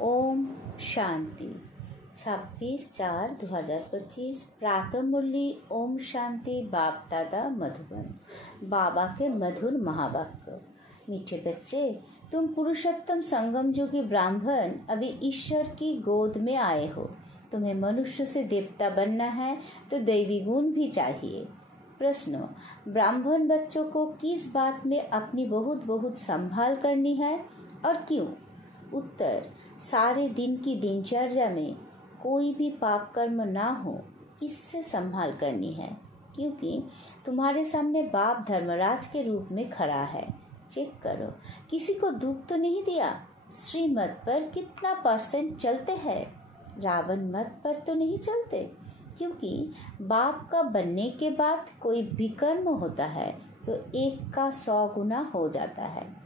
ओम शांति। 26/4/2025 प्रातः मुरली। ओम शांति। बाप दादा मधुबन। बाबा के मधुर महावाक्य। मीठे बच्चे, तुम पुरुषोत्तम संगम युगी ब्राह्मण अभी ईश्वर की गोद में आए हो। तुम्हें मनुष्य से देवता बनना है तो दैवी गुण भी चाहिए। प्रश्न, ब्राह्मण बच्चों को किस बात में अपनी बहुत बहुत संभाल करनी है और क्यों? उत्तर, सारे दिन की दिनचर्या में कोई भी पाप कर्म ना हो, इससे संभाल करनी है, क्योंकि तुम्हारे सामने बाप धर्मराज के रूप में खड़ा है। चेक करो, किसी को दुख तो नहीं दिया। श्रीमत पर कितना % चलते हैं? रावण मत पर तो नहीं चलते, क्योंकि बाप का बनने के बाद कोई विकर्म होता है तो 1 का 100 गुना हो जाता है।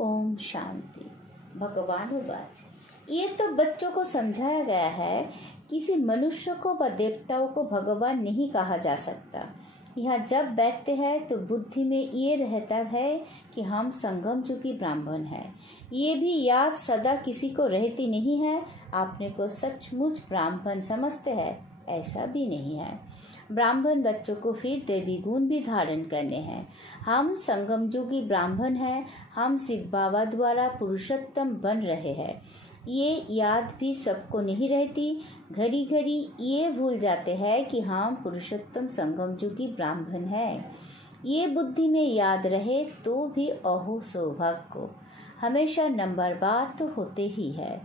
ओम शांति। भगवानुवाच, ये तो बच्चों को समझाया गया है। किसी मनुष्य को व देवताओं को भगवान नहीं कहा जा सकता। यहाँ जब बैठते हैं तो बुद्धि में ये रहता है कि हम संगम युगी ब्राह्मण हैं। ये भी याद सदा किसी को रहती नहीं है अपने को सचमुच ब्राह्मण समझते हैं, ऐसा भी नहीं है। ब्राह्मण बच्चों को फिर देवी गुण भी धारण करने हैं। हम संगम युगी ब्राह्मण हैं। हम शिव बाबा द्वारा पुरुषोत्तम बन रहे हैं। ये याद भी सबको नहीं रहती। घड़ी घड़ी ये भूल जाते हैं कि हम पुरुषोत्तम संगम युगी ब्राह्मण हैं। ये बुद्धि में याद रहे तो भी अहो सौभाग्य को। हमेशा नंबरवार तो होते ही है।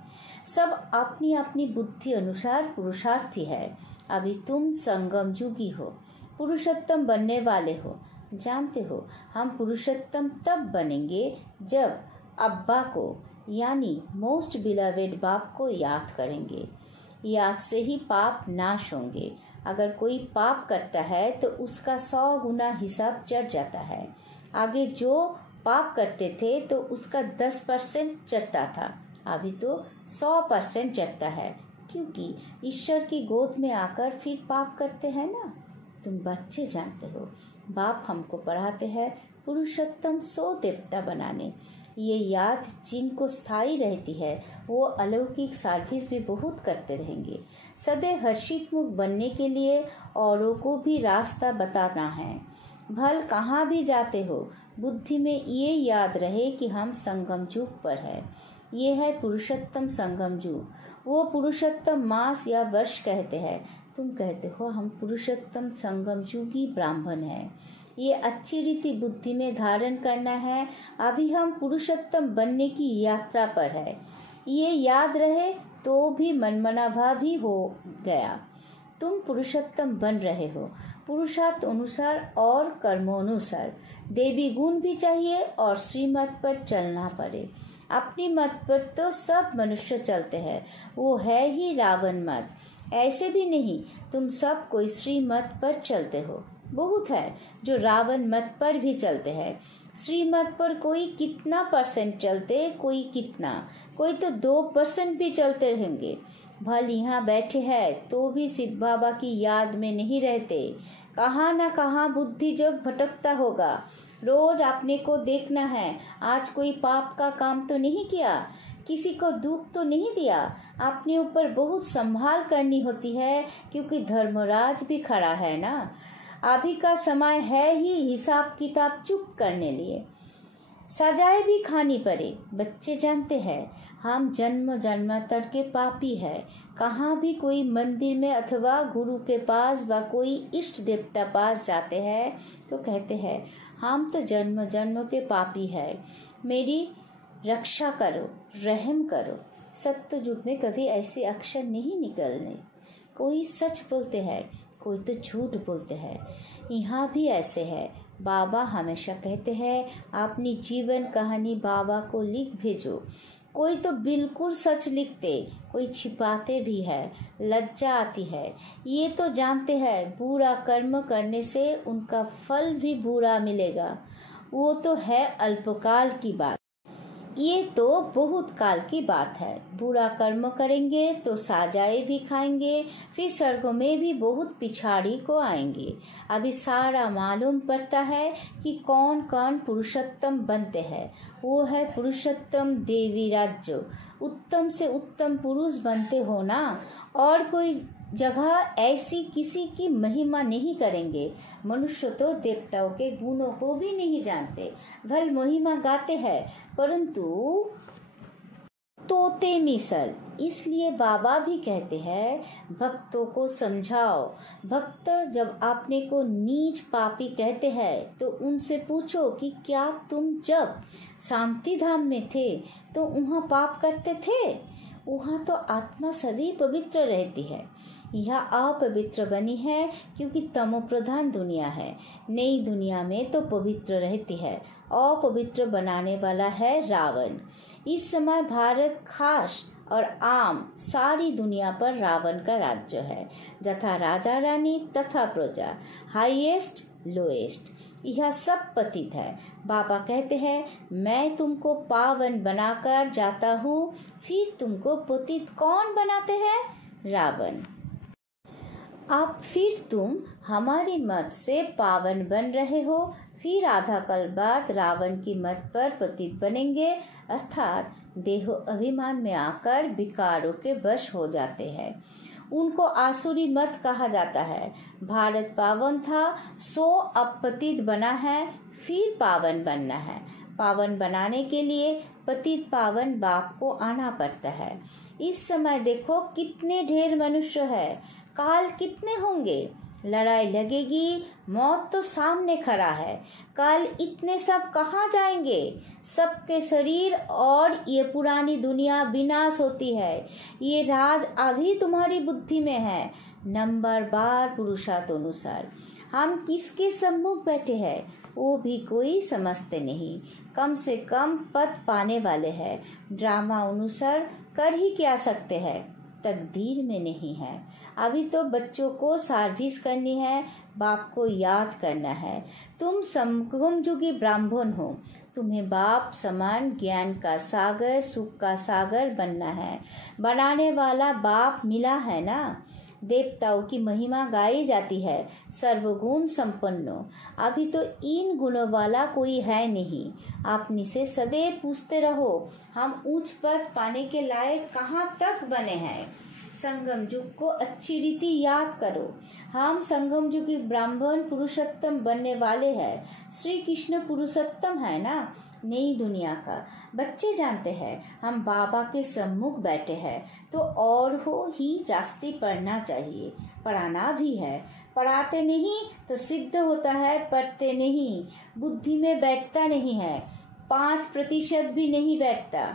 सब अपनी अपनी बुद्धि अनुसार पुरुषार्थी है। अभी तुम संगम युगी हो, पुरुषोत्तम बनने वाले हो। जानते हो, हम पुरुषोत्तम तब बनेंगे जब अब्बा को यानी मोस्ट बिलवेड बाप को याद करेंगे। याद से ही पाप नाश होंगे। अगर कोई पाप करता है तो उसका 100 गुना हिसाब चढ़ जाता है। आगे जो पाप करते थे तो उसका 10% चढ़ता था, अभी तो 100% चढ़ता है, क्योंकि ईश्वर की गोद में आकर फिर पाप करते हैं ना। तुम बच्चे जानते हो, बाप हमको पढ़ाते हैं पुरुषोत्तम 100 देवता बनाने। ये याद जिनको स्थायी रहती है वो अलौकिक सर्विस भी बहुत करते रहेंगे। सदैव हर्षित मुख बनने के लिए औरों को भी रास्ता बताना है। भल कहाँ भी जाते हो, बुद्धि में ये याद रहे कि हम संगम युग पर है। ये है पुरुषोत्तम संगम युग। वो पुरुषोत्तम मास या वर्ष कहते हैं। तुम कहते हो हम पुरुषोत्तम संगम युगी ब्राह्मण हैं। ये अच्छी रीति बुद्धि में धारण करना है। अभी हम पुरुषोत्तम बनने की यात्रा पर है। ये याद रहे तो भी मनमनाभा भी हो गया। तुम पुरुषोत्तम बन रहे हो, पुरुषार्थ अनुसार और कर्मोनुसार। देवी गुण भी चाहिए और श्रीमत पर चलना पड़े। अपनी मत पर तो सब मनुष्य चलते हैं, वो है ही रावण मत। ऐसे भी नहीं, तुम सब कोई श्रीमत पर चलते हो। बहुत है जो रावण मत पर भी चलते हैं। श्रीमत पर कोई कितना % चलते, कोई कितना, कोई तो 2% भी चलते रहेंगे। भल यहाँ बैठे हैं तो भी शिव बाबा की याद में नहीं रहते। कहाँ न कहाँ बुद्धि जोग भटकता होगा। रोज अपने को देखना है, आज कोई पाप का काम तो नहीं किया, किसी को दुख तो नहीं दिया। अपने ऊपर बहुत संभाल करनी होती है, क्योंकि धर्मराज भी खड़ा है ना। अभी का समय है ही हिसाब किताब चुप करने लिए। सजाएं भी खानी पड़े। बच्चे जानते हैं हम जन्म जन्मांतर के पापी है। कहाँ भी कोई मंदिर में अथवा गुरु के पास व कोई इष्ट देवता पास जाते हैं तो कहते हैं हम तो जन्म जन्म के पापी है, मेरी रक्षा करो, रहम करो। सत्य युग में कभी ऐसे अक्षर नहीं निकलने। कोई सच बोलते हैं, कोई तो झूठ बोलते हैं। यहाँ भी ऐसे है। बाबा हमेशा कहते हैं अपनी जीवन कहानी बाबा को लिख भेजो। कोई तो बिल्कुल सच लिखते, कोई छिपाते भी है, लज्जा आती है। ये तो जानते हैं बुरा कर्म करने से उनका फल भी बुरा मिलेगा। वो तो है अल्पकाल की बात। ये तो बहुत काल की बात है। बुरा कर्म करेंगे तो साजाए भी खाएंगे, फिर स्वर्ग में भी बहुत पिछाड़ी को आएंगे। अभी सारा मालूम पड़ता है कि कौन कौन पुरुषोत्तम बनते हैं। वो है पुरुषोत्तम देवी राज्य। उत्तम से उत्तम पुरुष बनते हो ना, और कोई जगह ऐसी किसी की महिमा नहीं करेंगे। मनुष्य तो देवताओं के गुणों को भी नहीं जानते, भल महिमा गाते हैं परंतु तोते मिसल। इसलिए बाबा भी कहते हैं भक्तों को समझाओ। भक्त जब आपने को नीच पापी कहते हैं तो उनसे पूछो कि क्या तुम जब शांति धाम में थे तो वहाँ पाप करते थे? वहाँ तो आत्मा सभी पवित्र रहती है, यह अपवित्र बनी है क्योंकि तमो प्रधान दुनिया है। नई दुनिया में तो पवित्र रहती है, अपवित्र बनाने वाला है रावण। इस समय भारत खास और आम सारी दुनिया पर रावण का राज्य है, जथा राजा रानी तथा प्रजा, हाईएस्ट लोएस्ट, यह सब पतित है। बाबा कहते हैं मैं तुमको पावन बनाकर जाता हूँ, फिर तुमको पतित कौन बनाते हैं? रावण। अब फिर तुम हमारी मत से पावन बन रहे हो, फिर आधा कल बाद रावण की मत पर पतित बनेंगे, अर्थात देह अभिमान में आकर विकारों के वश हो जाते हैं। उनको आसुरी मत कहा जाता है। भारत पावन था सो अब पतित बना है, फिर पावन बनना है। पावन बनाने के लिए पतित पावन बाप को आना पड़ता है। इस समय देखो कितने ढेर मनुष्य है, काल कितने होंगे, लड़ाई लगेगी, मौत तो सामने खड़ा है। कल इतने सब कहाँ जाएंगे? सबके शरीर और ये पुरानी दुनिया विनाश होती है। ये राज अभी तुम्हारी बुद्धि में है। नंबर बार पुरुषार्थानुसार हम किसके सम्मुख बैठे हैं वो भी कोई समझते नहीं। कम से कम पद पाने वाले हैं। ड्रामा अनुसार कर ही क्या सकते हैं, तकदीर में नहीं है। अभी तो बच्चों को सर्विस करनी है, बाप को याद करना है। तुम संगम युगी ब्राह्मण हो, तुम्हें बाप समान ज्ञान का सागर सुख का सागर बनना है। बनाने वाला बाप मिला है ना। देवताओं की महिमा गाई जाती है, सर्वगुण संपन्नो। अभी तो इन गुणों वाला कोई है नहीं। अपने से सदैव पूछते रहो हम उच्च पद पाने के लायक कहाँ तक बने हैं। संगम युग को अच्छी रीति याद करो। हम संगम युग ब्राह्मण पुरुषोत्तम बनने वाले हैं। श्री कृष्ण पुरुषोत्तम है ना, नई दुनिया का। बच्चे जानते हैं हम बाबा के सम्मुख बैठे हैं, तो और हो ही जास्ती पढ़ना चाहिए। पढ़ाना भी है, पढ़ाते नहीं तो सिद्ध होता है, पढ़ते नहीं बुद्धि में बैठता नहीं है। 5% भी नहीं बैठता।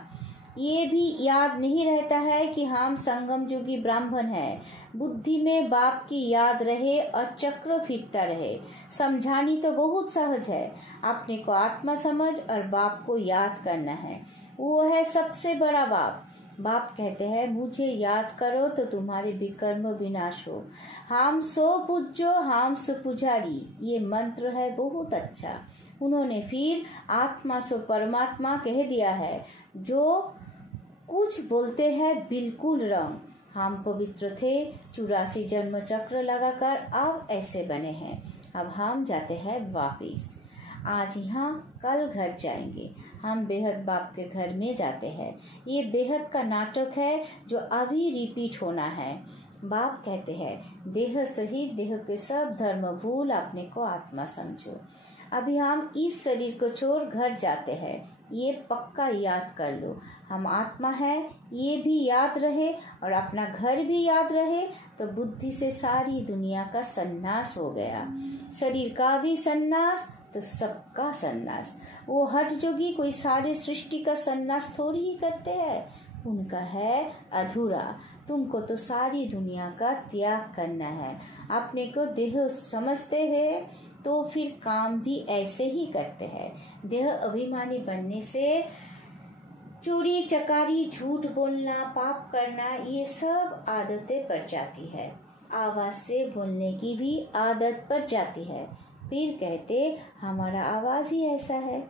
ये भी याद नहीं रहता है कि हम संगम युगी ब्राह्मण हैं। बुद्धि में बाप की याद रहे और चक्र फिरता रहे। समझानी तो बहुत सहज है, अपने को आत्मा समझ और बाप को याद करना है। वो है सबसे बड़ा बाप। बाप कहते हैं मुझे याद करो तो तुम्हारे विकर्म विनाश हो। हम सो पूज्यो हम सो पुजारी, ये मंत्र है बहुत अच्छा। उन्होंने फिर आत्मा सो परमात्मा कह दिया है। जो कुछ बोलते हैं बिल्कुल रंग। हम पवित्र थे, 84 जन्म चक्र लगाकर अब ऐसे बने हैं। अब हम जाते हैं वापिस। आज यहाँ कल घर जाएंगे। हम बेहद बाप के घर में जाते हैं। ये बेहद का नाटक है जो अभी रिपीट होना है। बाप कहते हैं देह सहित देह के सब धर्म भूल अपने को आत्मा समझो। अभी हम इस शरीर को छोड़ घर जाते हैं, ये पक्का याद कर लो। हम आत्मा है, ये भी याद रहे और अपना घर भी याद रहे तो बुद्धि से सारी दुनिया का सन्नास हो गया। शरीर का भी सन्नास तो सबका सन्नास। वो हठ जोगी कोई सारे सृष्टि का सन्नास थोड़ी ही करते हैं, उनका है अधूरा। तुमको तो सारी दुनिया का त्याग करना है। अपने को देह समझते हुए तो फिर काम भी ऐसे ही करते हैं। देह अभिमानी बनने से चोरी चकारी झूठ बोलना पाप करना ये सब आदतें पड़ जाती है। आवाज से बोलने की भी आदत पड़ जाती है। फिर कहते हमारा आवाज ही ऐसा है।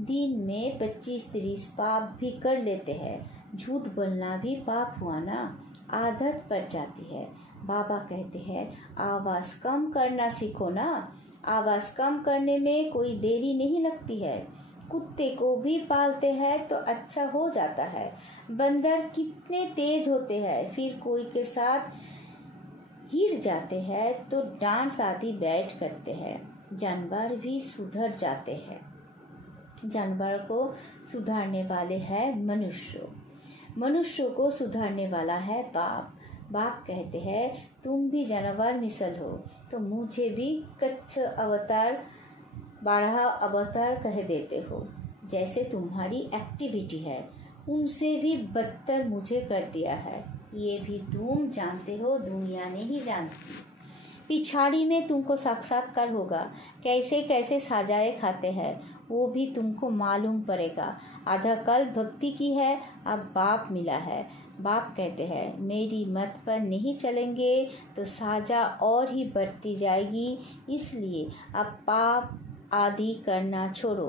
दिन में 25-30 पाप भी कर लेते हैं। झूठ बोलना भी पाप हुआ ना, आदत पड़ जाती है। बाबा कहते हैं आवाज़ कम करना सीखो ना। आवाज़ कम करने में कोई देरी नहीं लगती है। कुत्ते को भी पालते हैं तो अच्छा हो जाता है। बंदर कितने तेज होते हैं, फिर कोई के साथ हिर जाते हैं तो डांस आदि बैठ करते हैं। जानवर भी सुधर जाते हैं। जानवर को सुधारने वाले हैं मनुष्य। मनुष्य को सुधारने वाला है बाप। बाप कहते हैं तुम भी जानवर मिसल हो तो मुझे भी कच्छ अवतार बारह अवतार कह देते हो। जैसे तुम्हारी एक्टिविटी है उनसे भी बदतर मुझे कर दिया है। ये भी तुम जानते हो, दुनिया नहीं जानती। पिछाड़ी में तुमको साक्षात्कार होगा। कैसे कैसे साजाए खाते हैं वो भी तुमको मालूम पड़ेगा। आधा कल भक्ति की है, अब बाप मिला है। बाप कहते हैं मेरी मत पर नहीं चलेंगे तो साजा और ही बढ़ती जाएगी। इसलिए अब पाप आदि करना छोड़ो,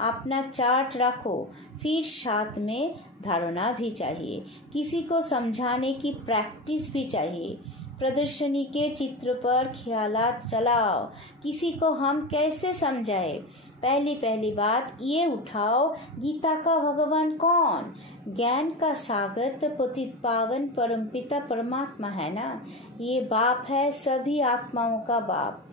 अपना चार्ट रखो। फिर साथ में धारणा भी चाहिए, किसी को समझाने की प्रैक्टिस भी चाहिए। प्रदर्शनी के चित्र पर ख्यालात चलाओ, किसी को हम कैसे समझाए। पहली बात ये उठाओ, गीता का भगवान कौन? ज्ञान का सागर पतित पावन परमपिता परमात्मा है ना। ये बाप है सभी आत्माओं का बाप।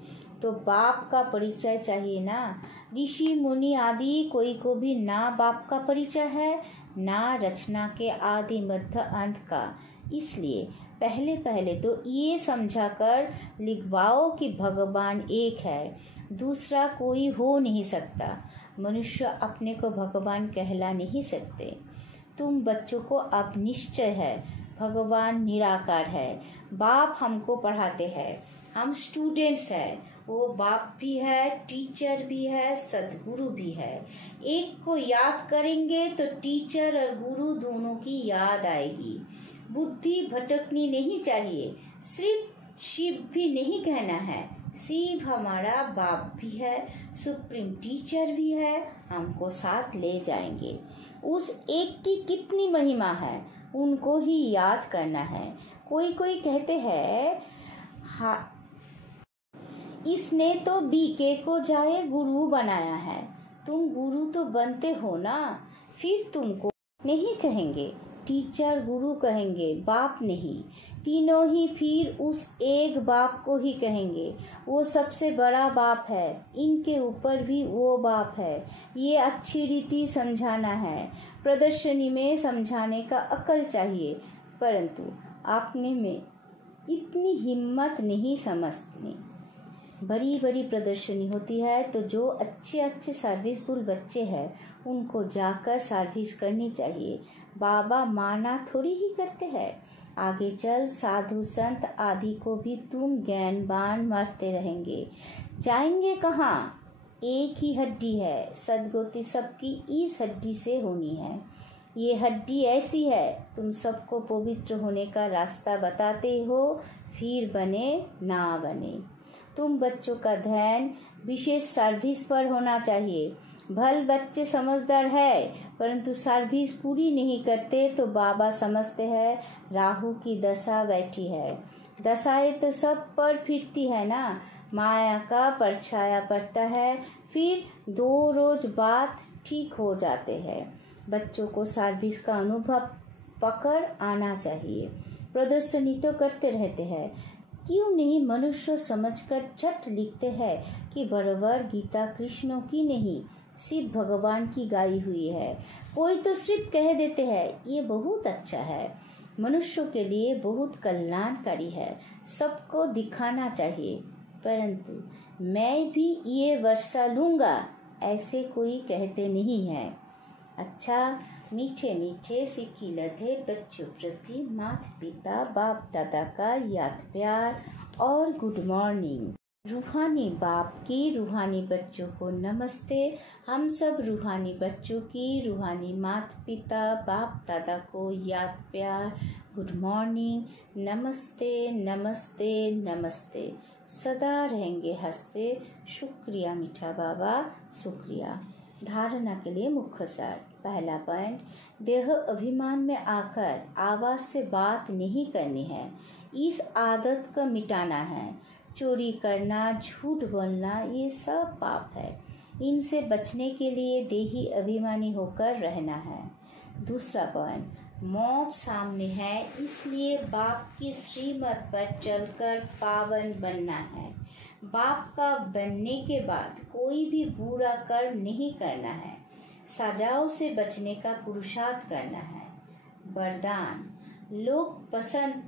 तो बाप का परिचय चाहिए ना। ऋषि मुनि आदि कोई को भी ना बाप का परिचय है, ना रचना के आदि मध्य अंत का। इसलिए पहले तो ये समझा कर लिखवाओ कि भगवान एक है, दूसरा कोई हो नहीं सकता। मनुष्य अपने को भगवान कहला नहीं सकते। तुम बच्चों को अब निश्चय है भगवान निराकार है। बाप हमको पढ़ाते हैं, हम स्टूडेंट्स हैं। वो बाप भी है, टीचर भी है, सदगुरु भी है। एक को याद करेंगे तो टीचर और गुरु दोनों की याद आएगी। बुद्धि भटकनी नहीं चाहिए। सिर्फ शिव भी नहीं कहना है, शिव हमारा बाप भी है, सुप्रीम टीचर भी है, हमको साथ ले जाएंगे। उस एक की कितनी महिमा है, उनको ही याद करना है। कोई कहते हैं इसने तो बीके को जाए गुरु बनाया है। तुम गुरु तो बनते हो ना, फिर तुमको नहीं कहेंगे टीचर, गुरु कहेंगे, बाप नहीं। तीनों ही फिर उस एक बाप को ही कहेंगे। वो सबसे बड़ा बाप है, इनके ऊपर भी वो बाप है। ये अच्छी रीति समझाना है। प्रदर्शनी में समझाने का अक्ल चाहिए, परंतु आपने में इतनी हिम्मत नहीं समझती। बड़ी प्रदर्शनी होती है तो जो अच्छे सर्विसफुल बच्चे हैं उनको जाकर सर्विस करनी चाहिए। बाबा माना थोड़ी ही करते हैं। आगे चल साधु संत आदि को भी तुम ज्ञानवान मारते रहेंगे। जाएंगे कहाँ? एक ही हड्डी है, सदगति सबकी इस हड्डी से होनी है। ये हड्डी ऐसी है, तुम सबको पवित्र होने का रास्ता बताते हो, फिर बने ना बने। तुम बच्चों का ध्यान विशेष सर्विस पर होना चाहिए। भल बच्चे समझदार है परंतु सर्विस पूरी नहीं करते तो बाबा समझते हैं राहु की दशा बैठी है। दशाएं तो सब पर फिरती है ना, माया का परछाया पड़ता है, फिर 2 रोज बाद ठीक हो जाते हैं। बच्चों को सर्विस का अनुभव पकड़ आना चाहिए। प्रदर्शनी तो करते रहते हैं, क्यों नहीं मनुष्य समझकर झट लिखते हैं कि बराबर गीता कृष्णों की नहीं शिव भगवान की गाई हुई है। कोई तो सिर्फ कह देते हैं ये बहुत अच्छा है, मनुष्यों के लिए बहुत कल्याणकारी है, सबको दिखाना चाहिए, परंतु मैं भी ये वर्षा लूंगा ऐसे कोई कहते नहीं है। अच्छा, मीठे सिक्की लधे बच्चों प्रति माता पिता बाप दादा का याद प्यार और गुड मॉर्निंग। रूहानी बाप की रूहानी बच्चों को नमस्ते। हम सब रूहानी बच्चों की रूहानी माता पिता बाप दादा को याद प्यार, गुड मॉर्निंग, नमस्ते नमस्ते नमस्ते। सदा रहेंगे हंसते। शुक्रिया मीठा बाबा, शुक्रिया। धारणा के लिए मुख्य सार। पहला पॉइंट, देह अभिमान में आकर आवाज से बात नहीं करनी है। इस आदत को मिटाना है। चोरी करना, झूठ बोलना, ये सब पाप है। इनसे बचने के लिए देही अभिमानी होकर रहना है। दूसरा पॉइंट, मौत सामने है, इसलिए बाप की श्रीमत पर चलकर पावन बनना है। बाप का बनने के बाद कोई भी बुरा कर्म नहीं करना है। सजाओं से बचने का पुरुषार्थ करना है। वरदान, लोक पसंद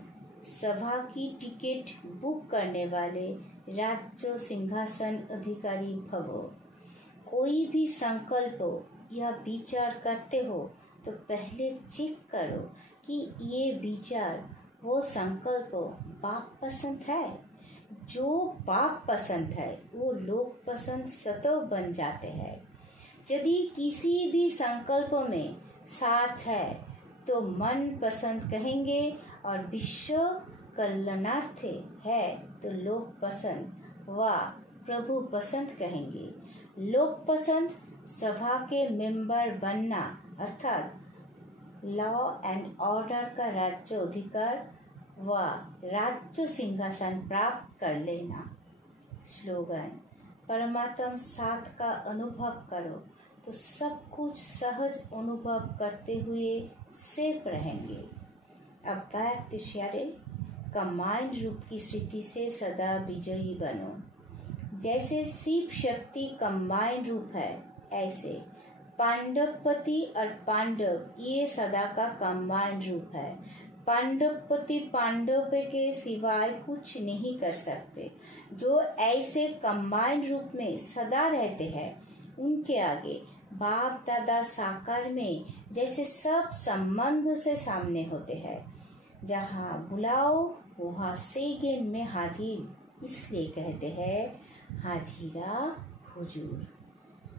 सभा की टिकट बुक करने वाले राज्य सिंहासन अधिकारी भवो। कोई भी संकल्प या विचार करते हो तो पहले चेक करो कि ये विचार वो संकल्प बाप पसंद है। जो बाप पसंद है वो लोक पसंद स्वतः बन जाते हैं। यदि किसी भी संकल्प में स्वार्थ है तो मन पसंद कहेंगे और विश्व कल्याणार्थ है तो लोक पसंद व प्रभु पसंद कहेंगे। लोक पसंद सभा के मेंबर बनना अर्थात लॉ एंड ऑर्डर का राज्य अधिकार व राज्य सिंहासन प्राप्त कर लेना। स्लोगन, परमात्मा साथ का अनुभव करो तो सब कुछ सहज अनुभव करते हुए सेफ रहेंगे। अब बैक तिश्यारे कमांड रूप की स्थिति से सदा विजयी बनो। जैसे शिव शक्ति कंबाइंड रूप है, ऐसे पांडवपति और पांडव ये सदा का कंबाइंड रूप है। पांडवपति पांडव के सिवाय कुछ नहीं कर सकते। जो ऐसे कंबाइंड रूप में सदा रहते हैं उनके आगे बाप दादा साकार में जैसे सब संबंध से सामने होते हैं। जहाँ बुलाओ वहाँ सेकेंड में हाजिर, इसलिए कहते हैं हाजिरा हुजूर।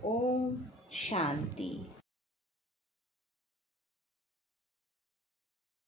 ओम शांति।